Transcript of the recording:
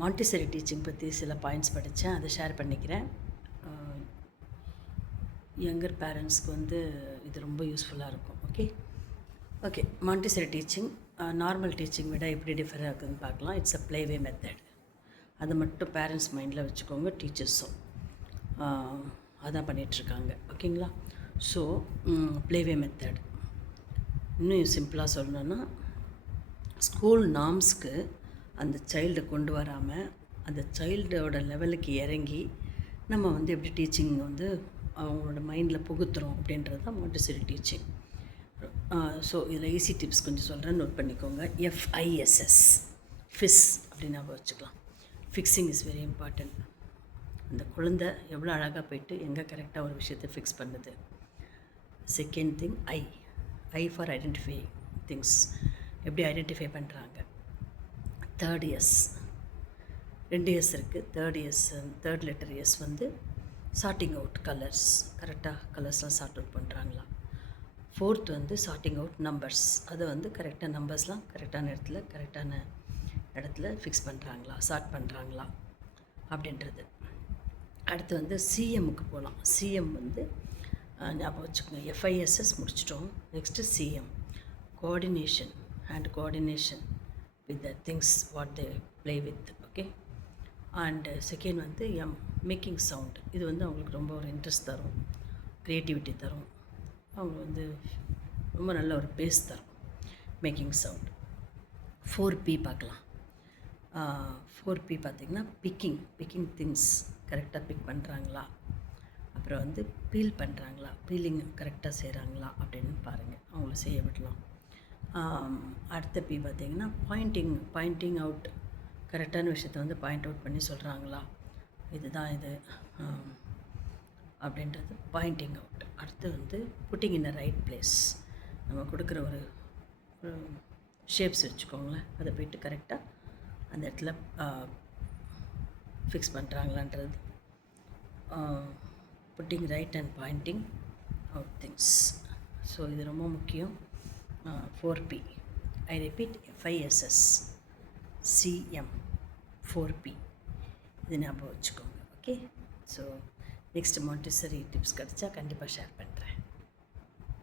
Montessori teaching பற்றி சில points படித்தேன், அதை ஷேர் பண்ணிக்கிறேன். யங்கர் பேரண்ட்ஸ்க்கு வந்து இது ரொம்ப யூஸ்ஃபுல்லாக இருக்கும். Okay Montessori teaching normal teaching விட எப்படி டிஃபர் ஆகுதுன்னு பார்க்கலாம். It's a play way method. அதை மட்டும் பேரண்ட்ஸ் மைண்டில் வச்சுக்கோங்க. டீச்சர்ஸும் அதான் பண்ணிகிட்ருக்காங்க. ஓகேங்களா? So play way method. இன்னும் சிம்பிளாக சொல்லணுன்னா, ஸ்கூல் நார்ம்ஸ்க்கு அந்த சைல்டை கொண்டு வராமல் அந்த சைல்டோட லெவலுக்கு இறங்கி நம்ம வந்து எப்படி டீச்சிங் வந்து அவங்களோட மைண்டில் புகுத்துறோம் அப்படின்றது தான் மாண்டிசரி டீச்சிங். ஸோ இதில் ஈஸி டிப்ஸ் கொஞ்சம் சொல்கிறேன், நோட் பண்ணிக்கோங்க. FISS ஃபிஸ் அப்படின்னு நம்ம வச்சுக்கலாம். Fixing is very important. அந்த குழந்தை எவ்வளோ அழகாக போயிட்டு எங்கே கரெக்டாக ஒரு விஷயத்தை ஃபிக்ஸ் பண்ணுது. Second thing I for identify things, எப்படி ஐடென்டிஃபை பண்ணுறாங்க. தேர்ட் எஸ், 2 எஸ் இருக்குது. தேர்ட் லெட்டர் எஸ் வந்து சார்ட்டிங் அவுட் கலர்ஸ், கரெக்டாக கலர்ஸ்லாம் சார்ட் அவுட் பண்ணுறாங்களா. ஃபோர்த் வந்து சார்ட்டிங் அவுட் நம்பர்ஸ், அதை வந்து கரெக்டாக நம்பர்ஸ்லாம் கரெக்டான இடத்துல ஃபிக்ஸ் பண்ணுறாங்களா, சார்ட் பண்ணுறாங்களா அப்படின்றது. அடுத்து வந்து சிஎம்முக்கு போகலாம். சிஎம் வந்து ஞாபகம் வச்சுக்கோங்க. FISS முடிச்சிட்டோம். Next CM, coordination with the things what they play with. Okay. And second வந்து மேக்கிங் சவுண்ட். இது வந்து அவங்களுக்கு ரொம்ப ஒரு இன்ட்ரெஸ்ட் தரும், க்ரியேட்டிவிட்டி தரும், அவங்க வந்து ரொம்ப நல்ல ஒரு பேஸ் தரும் மேக்கிங் சவுண்ட். 4P பார்க்கலாம். 4P பார்த்திங்கன்னா பிக்கிங் திங்ஸ் கரெக்டாக பிக் பண்ணுறாங்களா, அப்புறம் வந்து பீல் பண்ணுறாங்களா, பீலிங் கரெக்டாக செய்கிறாங்களா அப்படின்னு பாருங்கள், அவங்கள செய்ய விடலாம். அடுத்த P பார்த்திங்கன்னா பாயிண்டிங் அவுட், கரெக்டான விஷயத்த வந்து பாயிண்ட் அவுட் பண்ணி சொல்கிறாங்களா, இதுதான் இது அப்படின்றது பாயிண்டிங் அவுட். அடுத்து வந்து putting in a right place. நம்ம கொடுக்குற ஒரு ஷேப்ஸ் வச்சுக்கோங்களேன், அதை போய்ட்டு கரெக்டாக அந்த இடத்துல ஃபிக்ஸ் பண்ணுறாங்களான்றது. Putting right and pointing out things. So இது ரொம்ப முக்கியம். 4P. I repeat, FISS, CM, 4P. இது ஞாபகம் வச்சுக்கோங்க. Okay. So next Montessori tips கிடச்சா கண்டிப்பாக ஷேர் பண்ணுறேன்.